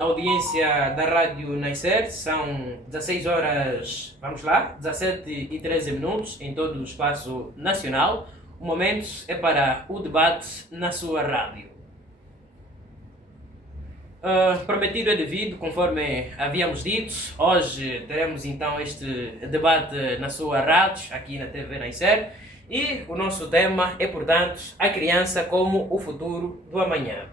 audiência da Rádio Nascer, são 16 horas, vamos lá, 17 e 13 minutos em todo o espaço nacional. O momento é para o debate na sua rádio. Prometido é devido, conforme havíamos dito, hoje teremos então este debate na sua rádio, aqui na TV Nascer, e o nosso tema é, portanto, a criança como o futuro do amanhã.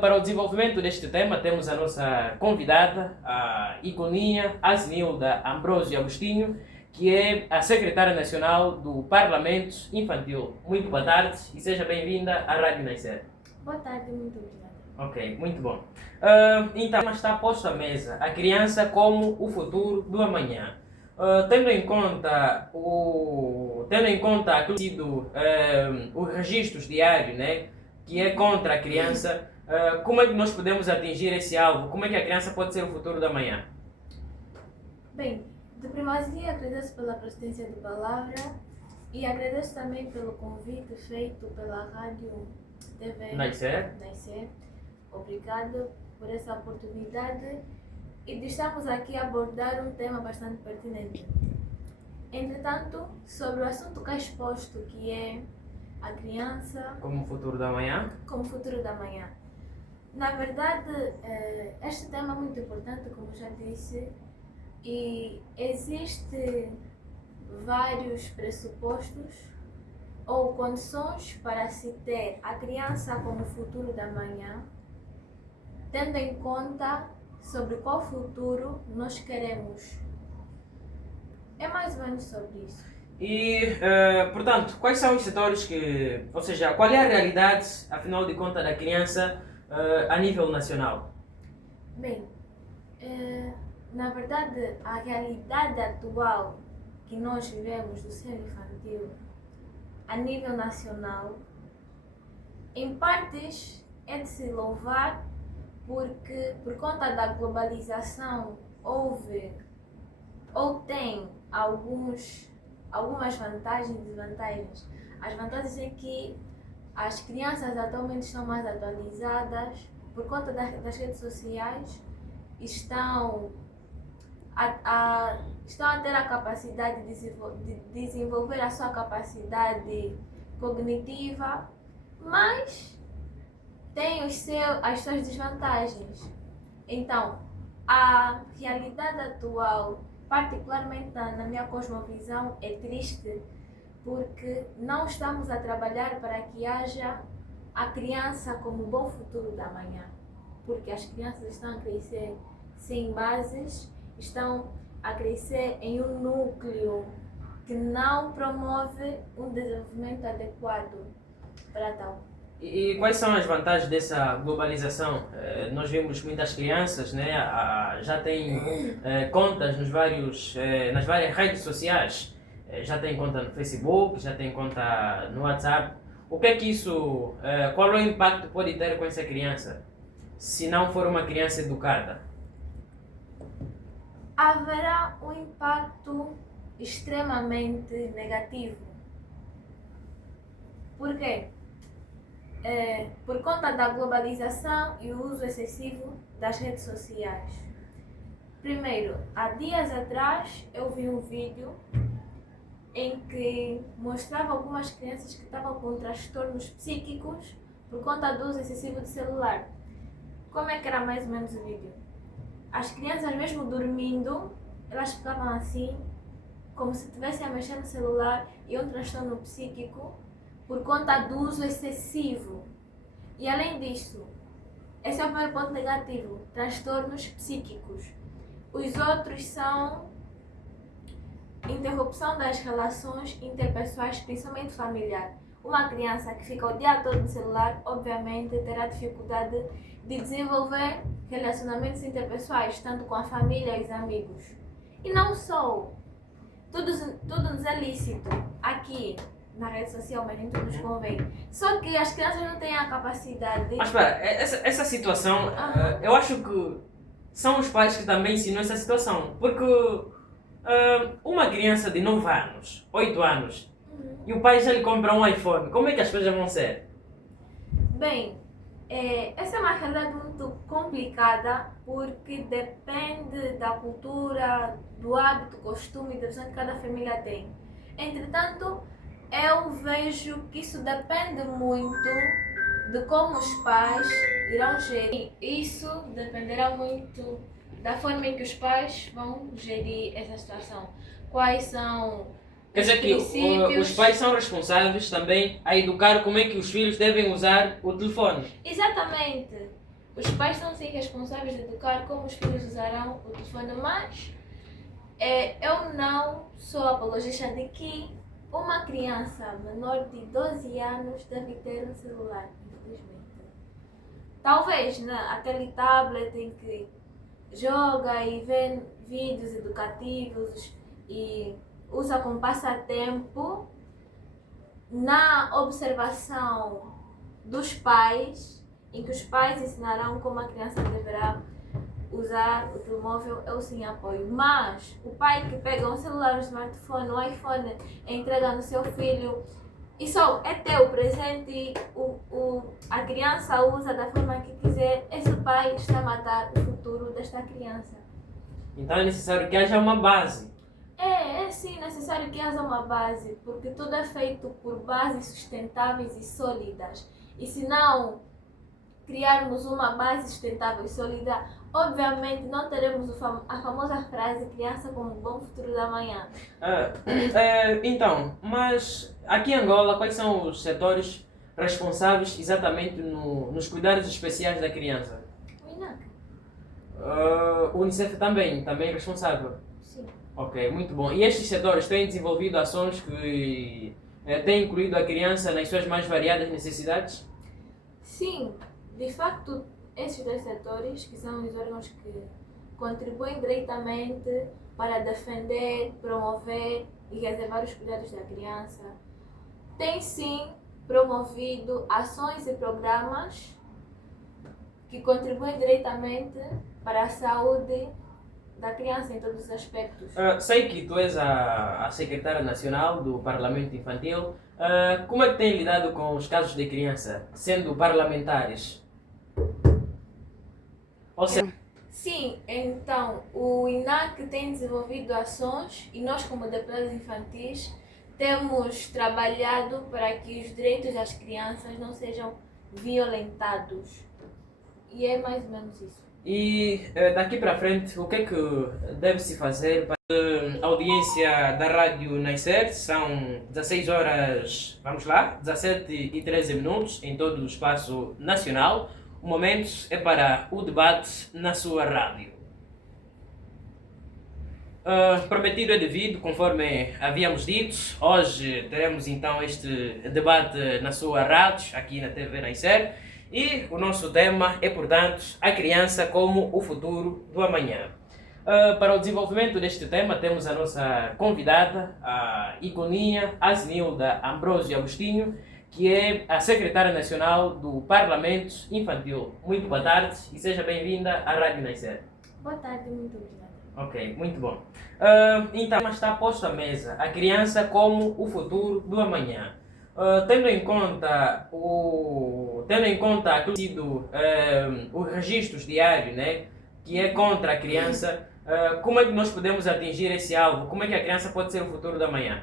Para o desenvolvimento deste tema, temos a nossa convidada, a Iconinha Azenilda Ambrósio Agostinho, que é a secretária nacional do Parlamento Infantil. Muito boa tarde e seja bem-vinda à Rádio Nascer. Boa tarde, muito obrigada. Ok, muito bom. Então, está posto à mesa a criança como o futuro do amanhã. Tendo em conta aquilo que sido os registros diários, né, que é contra a criança, como é que nós podemos atingir esse alvo? Como é que a criança pode ser o futuro da manhã? Bem, de primazia agradeço pela presidência de palavra e agradeço também pelo convite feito pela Rádio TV Nascer. Obrigado por essa oportunidade e de estarmos aqui a abordar um tema bastante pertinente. Entretanto, sobre o assunto que é exposto, que é a criança Como o futuro da manhã? como futuro da manhã. Na verdade, este tema é muito importante, como já disse, e existe vários pressupostos ou condições para se ter a criança como futuro da manhã, tendo em conta sobre qual futuro nós queremos. É mais ou menos sobre isso. E, portanto, quais são os setores ou seja, qual é a realidade, afinal de contas, da criança a nível nacional? Bem, na verdade, a realidade atual que nós vivemos do seio infantil a nível nacional, em partes, é de se louvar porque, por conta da globalização, houve ou tem algumas vantagens e desvantagens. As vantagens é que as crianças atualmente estão mais atualizadas por conta das redes sociais, estão a ter a capacidade de desenvolver a sua capacidade cognitiva, mas tem as suas desvantagens. Então, a realidade atual, particularmente na minha cosmovisão, é triste porque não estamos a trabalhar para que haja a criança como bom futuro da manhã. Porque as crianças estão a crescer sem bases, estão a crescer em um núcleo que não promove um desenvolvimento adequado para tal. E quais são as vantagens dessa globalização? Nós vemos muitas crianças, né, já têm contas nas várias redes sociais, já têm conta no Facebook, já têm conta no WhatsApp. O que é que isso, qual é o impacto que pode ter com essa criança, se não for uma criança educada? Haverá um impacto extremamente negativo. Por quê? Por conta da globalização e o uso excessivo das redes sociais. Primeiro, há dias atrás eu vi um vídeo em que mostrava algumas crianças que estavam com transtornos psíquicos por conta do uso excessivo de celular. Como é que era mais ou menos o vídeo? As crianças, mesmo dormindo, elas ficavam assim, como se estivessem a mexer no celular, e um transtorno psíquico por conta do uso excessivo. E além disso, esse é o primeiro ponto negativo, transtornos psíquicos. Os outros são interrupção das relações interpessoais, principalmente familiar. Uma criança que fica o dia todo no celular, obviamente, terá dificuldade de desenvolver relacionamentos interpessoais, tanto com a família e os amigos. E não só. Tudo nos é lícito aqui na rede social, mas nem tudo nos convém. Só que as crianças não têm a capacidade. Mas espera, essa situação, eu acho que são os pais que também ensinam essa situação. Porque uma criança de 9 anos, 8 anos, e o pai já lhe compra um iPhone, como é que as coisas vão ser? Bem, Essa é uma realidade muito complicada porque depende da cultura, do hábito, costume e da visão que cada família tem. Entretanto, eu vejo que isso depende muito de como os pais irão gerir. Isso dependerá muito da forma em que os pais vão gerir essa situação. Quais são Quer os dizer que princípios. os pais são responsáveis também a educar como é que os filhos devem usar o telefone. Exatamente. Os pais são sim responsáveis de educar como os filhos usarão o telefone, mas eu não sou apologista de que uma criança menor de 12 anos deve ter um celular, infelizmente. Talvez aquele tablet em que joga e vê vídeos educativos e usa como passatempo, na observação dos pais, em que os pais ensinarão como a criança deverá usar o telemóvel, eu sim apoio. Mas o pai que pega um celular, um smartphone, um iPhone e entrega no seu filho, isso é teu presente e a criança usa da forma que quiser, esse pai está a matar o futuro desta criança. Então é necessário que haja uma base. É sim necessário que haja uma base, porque tudo é feito por bases sustentáveis e sólidas. E se não criarmos uma base sustentável e sólida, obviamente não teremos a famosa frase criança como um bom futuro da manhã. Então, mas aqui em Angola, quais são os setores responsáveis exatamente nos cuidados especiais da criança? O INAC, O Unicef também é responsável. sim. Ok, muito bom. E estes setores têm desenvolvido ações que têm incluído a criança nas suas mais variadas necessidades? Sim, de facto, esses dois setores, que são os órgãos que contribuem diretamente para defender, promover e reservar os cuidados da criança, têm sim promovido ações e programas que contribuem diretamente para a saúde da criança em todos os aspectos. Sei que tu és a secretária nacional do Parlamento Infantil. Como é que tem lidado com os casos de criança, sendo parlamentares? Ou seja, Sim, então o INAC tem desenvolvido ações e nós, como deputados infantis, temos trabalhado para que os direitos das crianças não sejam violentados. E é mais ou menos isso. e daqui para frente, o que é que deve-se fazer para a audiência da Rádio Nascer? São 16 horas, vamos lá, 17h13 minutos em todo o espaço nacional. O momento é para o debate na sua rádio. Prometido é devido, conforme havíamos dito. Hoje teremos então este debate na sua rádio, aqui na TV Nascer. E o nosso tema é, portanto, a criança como o futuro do amanhã. Para o desenvolvimento deste tema, temos a nossa convidada, a Igoninha Azenilda Ambrósio Agostinho, que é a secretária nacional do Parlamento Infantil. Muito boa tarde e seja bem-vinda à Rádio Nascer. Boa tarde, muito obrigada. Ok, muito bom. Então, está posto à mesa a criança como o futuro do amanhã. Tendo em conta aquilo que tem sido os registros diários, né, que é contra a criança, como é que nós podemos atingir esse alvo? Como é que a criança pode ser o futuro da manhã?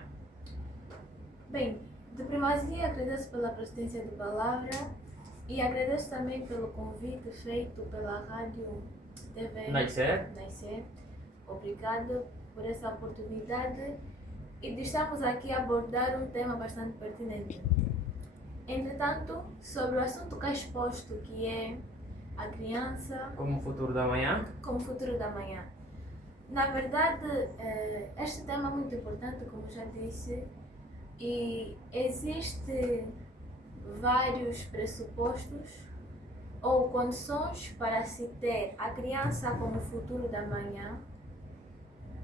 Bem, de primazia agradeço pela presidência de palavra e agradeço também pelo convite feito pela Rádio TV Nascer. Nascer. Obrigado por essa oportunidade e de estarmos aqui a abordar um tema bastante pertinente. Entretanto, sobre o assunto que é exposto, que é a criança Como o futuro da manhã? como futuro da manhã. Na verdade, este tema é muito importante, como já disse, e existe vários pressupostos ou condições para se ter a criança como futuro da manhã,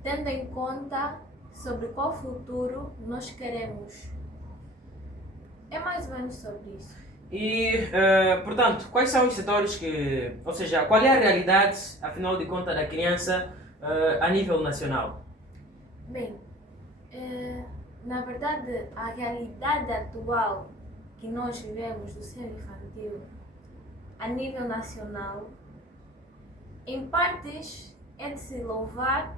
tendo em conta sobre qual futuro nós queremos. É mais ou menos sobre isso. E, portanto, quais são os setores que... Ou seja, qual é a realidade, afinal de contas, da criança a nível nacional? Bem, na verdade, a realidade atual que nós vivemos do seio infantil, a nível nacional, em partes é de se louvar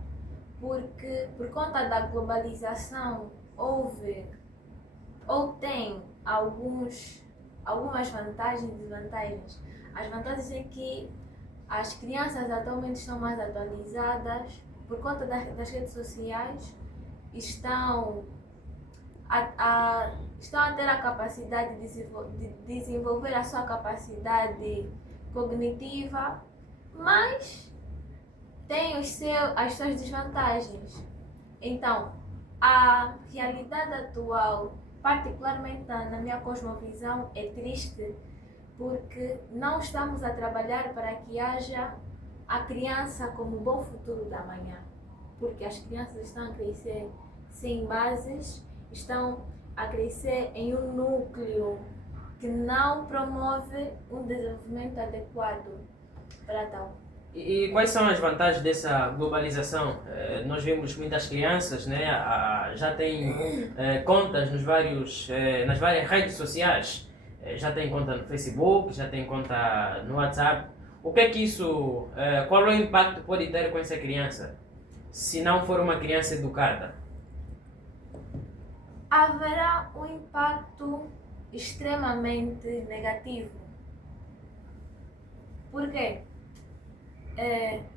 porque por conta da globalização houve ou tem algumas vantagens e desvantagens. As vantagens é que as crianças atualmente estão mais atualizadas por conta das redes sociais, estão estão a ter a capacidade de desenvolver a sua capacidade cognitiva, mas tem as suas desvantagens. Então, a realidade atual, particularmente na minha cosmovisão, é triste porque não estamos a trabalhar para que haja a criança como bom futuro da manhã. Porque as crianças estão a crescer sem bases, estão a crescer em um núcleo que não promove um desenvolvimento adequado para tal. E quais são as vantagens dessa globalização? Nós vemos muitas crianças, né, já têm contas nas várias redes sociais. Já têm conta no Facebook, já têm conta no WhatsApp. O que é que isso, qual é o impacto que pode ter com essa criança, se não for uma criança educada? Haverá um impacto extremamente negativo. Por quê?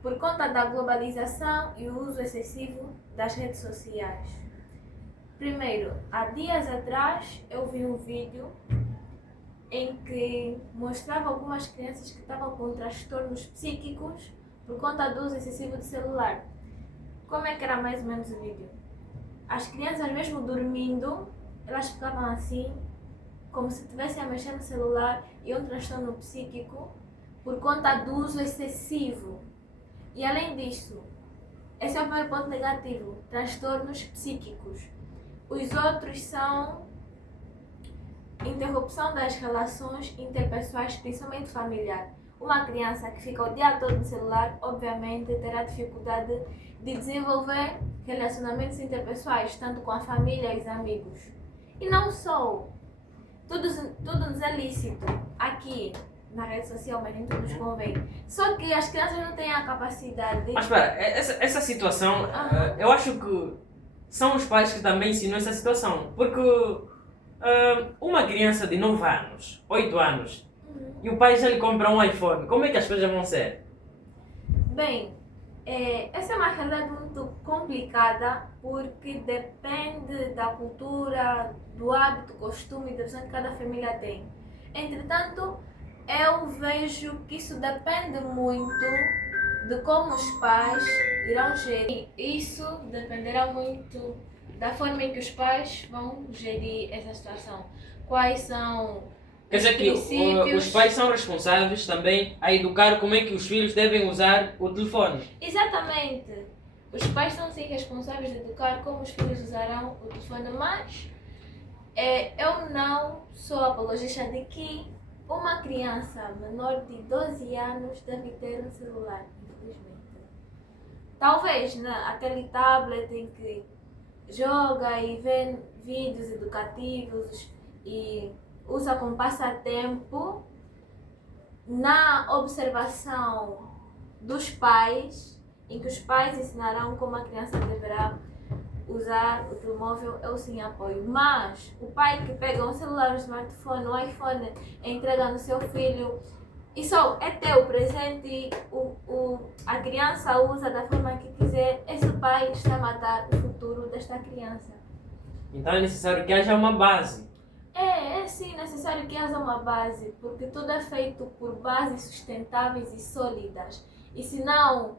Por conta da globalização e o uso excessivo das redes sociais. Primeiro, há dias atrás eu vi um vídeo em que mostrava algumas crianças que estavam com transtornos psíquicos por conta do uso excessivo de celular. Como é que era mais ou menos o vídeo? As crianças, mesmo dormindo, elas ficavam assim, como se estivessem a mexer no celular, e um transtorno psíquico por conta do uso excessivo. E além disso, esse é o primeiro ponto negativo, transtornos psíquicos. Os outros são interrupção das relações interpessoais, principalmente familiar. Uma criança que fica o dia todo no celular, obviamente, terá dificuldade de desenvolver relacionamentos interpessoais, tanto com a família e os amigos. E não só. Tudo nos é lícito aqui na rede social, mas nem tudo nos convém. Só que as crianças não têm a capacidade. Mas espera, essa situação, eu acho que são os pais que também ensinam essa situação. Porque uma criança de 9 anos, 8 anos, e o pai já lhe compra um iPhone, como é que as coisas vão ser? Bem, essa é uma realidade muito complicada porque depende da cultura, do hábito, costume e da visão que cada família tem. Entretanto, eu vejo que isso depende muito de como os pais irão gerir. Isso dependerá muito da forma em que os pais vão gerir essa situação. Quais são Quer dizer que os pais são responsáveis também a educar como é que os filhos devem usar o telefone. Exatamente. Os pais são sim responsáveis de educar como os filhos usarão o telefone, mas eu não sou apologista de que uma criança menor de 12 anos deve ter um celular, infelizmente. Talvez aquele tablet em que joga e vê vídeos educativos e usa como passatempo, na observação dos pais, em que os pais ensinarão como a criança deverá usar o telemóvel, eu sim apoio. Mas o pai que pega um celular, um smartphone, um iPhone e entrega no seu filho, isso é teu presente, a criança usa da forma que quiser, esse pai está a matar o futuro desta criança. Então é necessário que haja uma base. É sim necessário que haja uma base, porque tudo é feito por bases sustentáveis e sólidas. E se não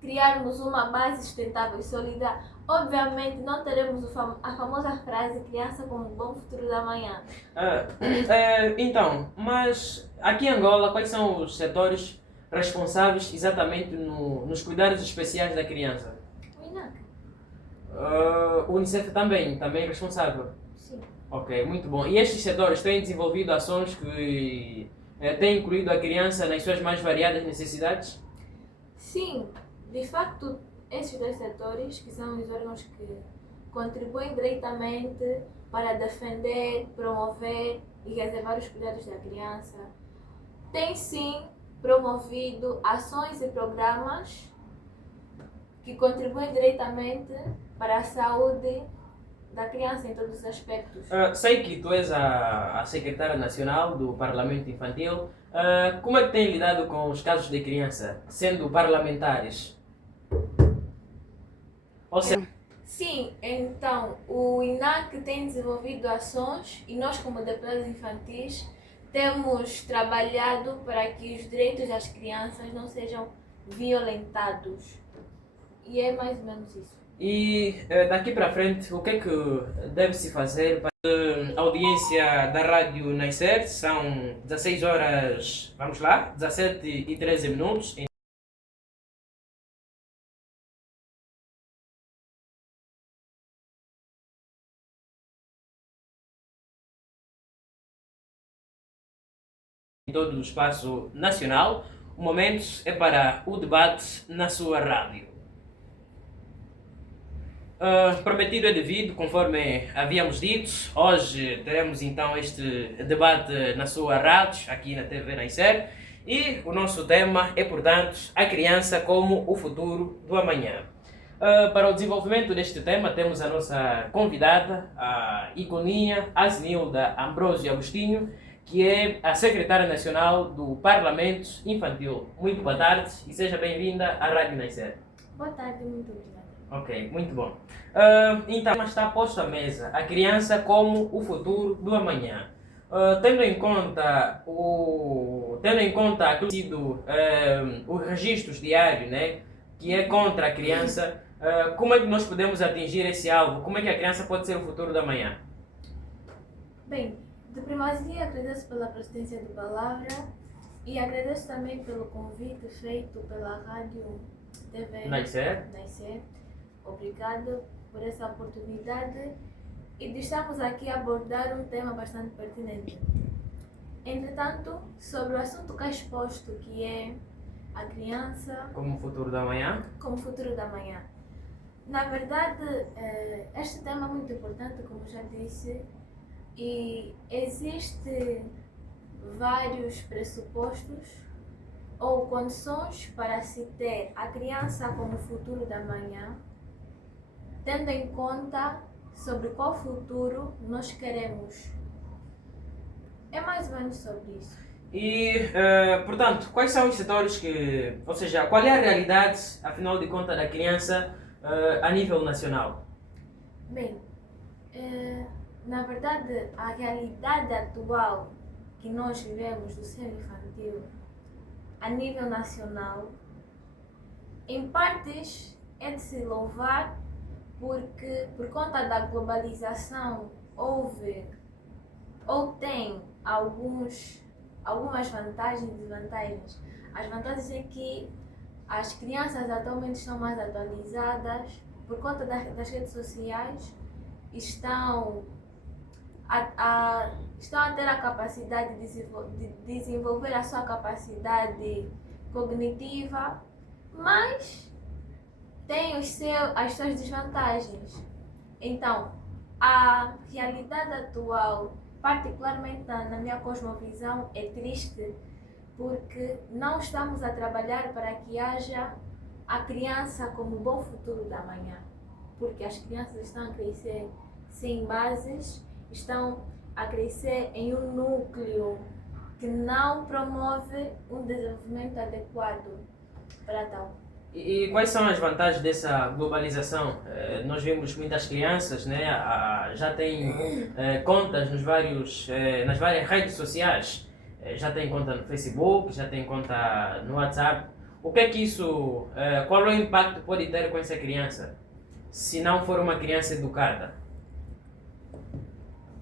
criarmos uma base sustentável e sólida, obviamente não teremos a famosa frase criança como bom futuro da manhã. Então, mas aqui em Angola, quais são os setores responsáveis exatamente nos cuidados especiais da criança? O INAC. O Unicef também é responsável? Sim. Ok, muito bom. E estes setores têm desenvolvido ações que têm incluído a criança nas suas mais variadas necessidades? Sim, de facto, esses dois setores, que são os órgãos que contribuem diretamente para defender, promover e reservar os cuidados da criança, tem sim promovido ações e programas que contribuem diretamente para a saúde da criança em todos os aspectos. Sei que tu és a secretária nacional do Parlamento Infantil. Como é que tem lidado com os casos de criança, sendo parlamentares? Ou seja, Sim, então o INAC tem desenvolvido ações e nós, como deputados infantis, temos trabalhado para que os direitos das crianças não sejam violentados. E é mais ou menos isso. e daqui para frente, o que é que deve-se fazer para a audiência da Rádio Nascer? São 16 horas, vamos lá, 17h13 em todo o espaço nacional. O momento é para o debate na sua rádio. Prometido é devido, conforme havíamos dito. Hoje teremos então este debate na sua rádio, aqui na TV Nascer. E o nosso tema é, portanto, a criança como o futuro do amanhã. Para o desenvolvimento deste tema, temos a nossa convidada, a Iconinha Asnilda Ambrosio Agostinho, que é a secretária nacional do Parlamento Infantil. Muito boa tarde e seja bem-vinda à Rádio Nascer. Boa tarde, muito obrigada. Ok, muito bom. Então, está posto à mesa a criança como o futuro do amanhã. Tendo em conta aquilo que tem sido os registros diários, né, que é contra a criança, como é que nós podemos atingir esse alvo? Como é que a criança pode ser o futuro da manhã? Bem, de primazia agradeço pela presidência de palavra e agradeço também pelo convite feito pela Rádio TV Nascer. Obrigado por essa oportunidade e de estarmos aqui a abordar um tema bastante pertinente. Entretanto, sobre o assunto que é exposto, que é a criança Como o futuro da manhã? como futuro da manhã. Na verdade, este tema é muito importante, como já disse, e existe vários pressupostos ou condições para se ter a criança como futuro da manhã, tendo em conta sobre qual futuro nós queremos. É mais ou menos sobre isso. E, portanto, quais são os setores que... Ou seja, qual é a realidade, afinal de contas, da criança a nível nacional? Bem, na verdade, a realidade atual que nós vivemos do seio infantil a nível nacional, em partes, é de se louvar porque, por conta da globalização, houve ou tem algumas vantagens e desvantagens. As vantagens é que as crianças atualmente estão mais atualizadas por conta das redes sociais, estão a ter a capacidade de desenvolver a sua capacidade cognitiva, mas tem as suas desvantagens. Então, a realidade atual, particularmente na minha cosmovisão, é triste porque não estamos a trabalhar para que haja a criança como bom futuro da manhã. Porque as crianças estão a crescer sem bases, estão a crescer em um núcleo que não promove um desenvolvimento adequado para tal. E quais são as vantagens dessa globalização? Nós vemos muitas crianças, né, já têm contas nas várias redes sociais. Já têm conta no Facebook, já têm conta no WhatsApp. O que é que isso, qual é o impacto que pode ter com essa criança, se não for uma criança educada?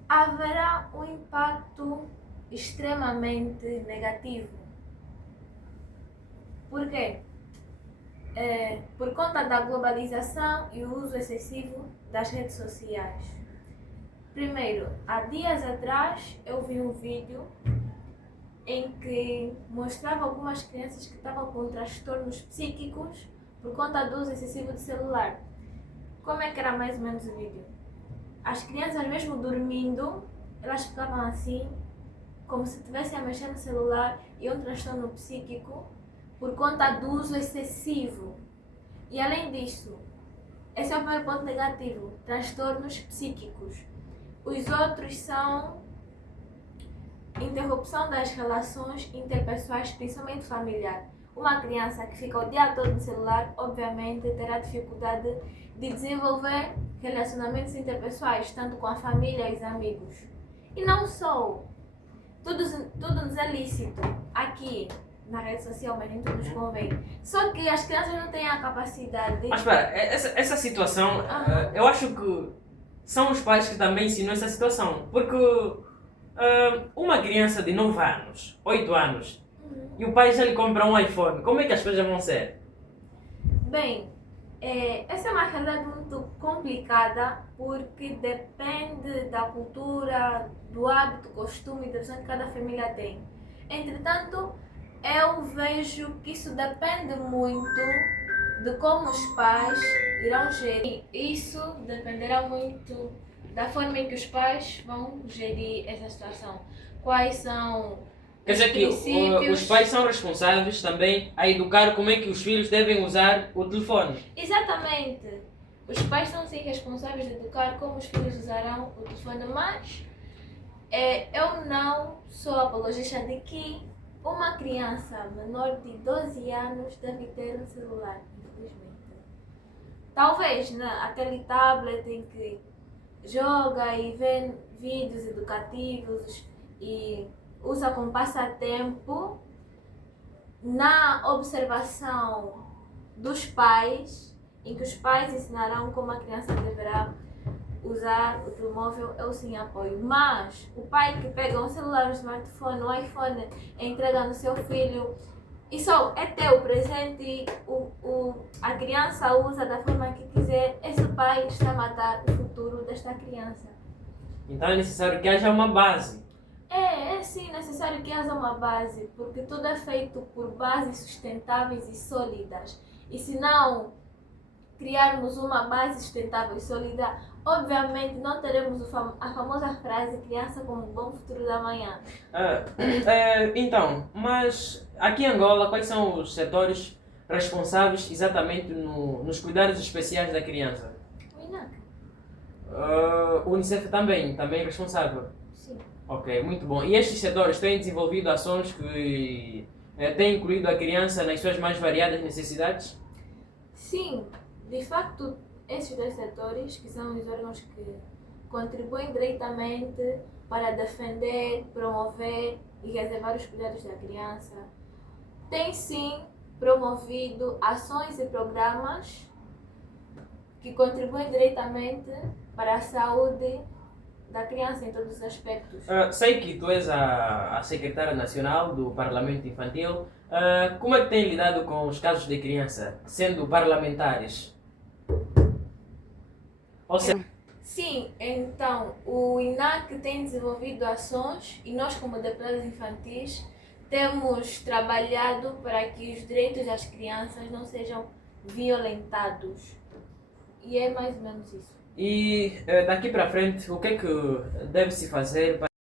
Haverá um impacto extremamente negativo. Por quê? Por conta da globalização e o uso excessivo das redes sociais. Primeiro, há dias atrás eu vi um vídeo em que mostrava algumas crianças que estavam com transtornos psíquicos por conta do uso excessivo de celular. Como é que era mais ou menos o vídeo? As crianças, mesmo dormindo, elas ficavam assim como se estivessem a mexer no celular e um transtorno psíquico por conta do uso excessivo. E além disso, esse é o primeiro ponto negativo, transtornos psíquicos. Os outros são interrupção das relações interpessoais, principalmente familiar. Uma criança que fica o dia todo no celular, obviamente, terá dificuldade de desenvolver relacionamentos interpessoais, tanto com a família e os amigos. E não só. Tudo nos é lícito aqui na rede social, mas nem tudo nos convém. Só que as crianças não têm a capacidade. Mas espera, essa situação, eu acho que são os pais que também ensinam essa situação. Porque uma criança de 9 anos, 8 anos, e o pai já lhe compra um iPhone, como é que as coisas vão ser? Bem, essa é uma realidade muito complicada porque depende da cultura, do hábito, costume e da visão que cada família tem. Entretanto, eu vejo que isso depende muito de como os pais irão gerir. Isso dependerá muito da forma em que os pais vão gerir essa situação. Quais são Quer dizer que os pais são responsáveis também a educar como é que os filhos devem usar o telefone. Exatamente. Os pais são sim responsáveis de educar como os filhos usarão o telefone, mas eu não sou apologista de que uma criança menor de 12 anos deve ter um celular, infelizmente. Talvez aquele tablet em que joga e vê vídeos educativos e usa como passatempo, na observação dos pais, em que os pais ensinarão como a criança deverá usar o telemóvel, eu sim apoio. Mas o pai que pega um celular, um smartphone, um iPhone e entrega no seu filho, e só é teu presente e a criança usa da forma que quiser, esse pai está a matar o futuro desta criança. Então é necessário que haja uma base. É sim necessário que haja uma base, porque tudo é feito por bases sustentáveis e sólidas. E se não criarmos uma base sustentável e sólida, obviamente não teremos a famosa frase criança como um bom futuro da manhã. Então, mas aqui em Angola, quais são os setores responsáveis exatamente nos cuidados especiais da criança? O INAC. O Unicef também é responsável. Sim. Ok, muito bom. E estes setores têm desenvolvido ações que têm incluído a criança nas suas mais variadas necessidades? Sim, de facto, esses dois setores, que são os órgãos que contribuem diretamente para defender, promover e reservar os cuidados da criança, têm sim promovido ações e programas que contribuem diretamente para a saúde da criança em todos os aspectos. Sei que tu és a secretária nacional do Parlamento Infantil. Como é que tem lidado com os casos de criança, sendo parlamentares? Ou seja, Sim, então o INAC tem desenvolvido ações e nós, como deputados infantis, temos trabalhado para que os direitos das crianças não sejam violentados. E é mais ou menos isso. e daqui para frente, o que é que deve-se fazer para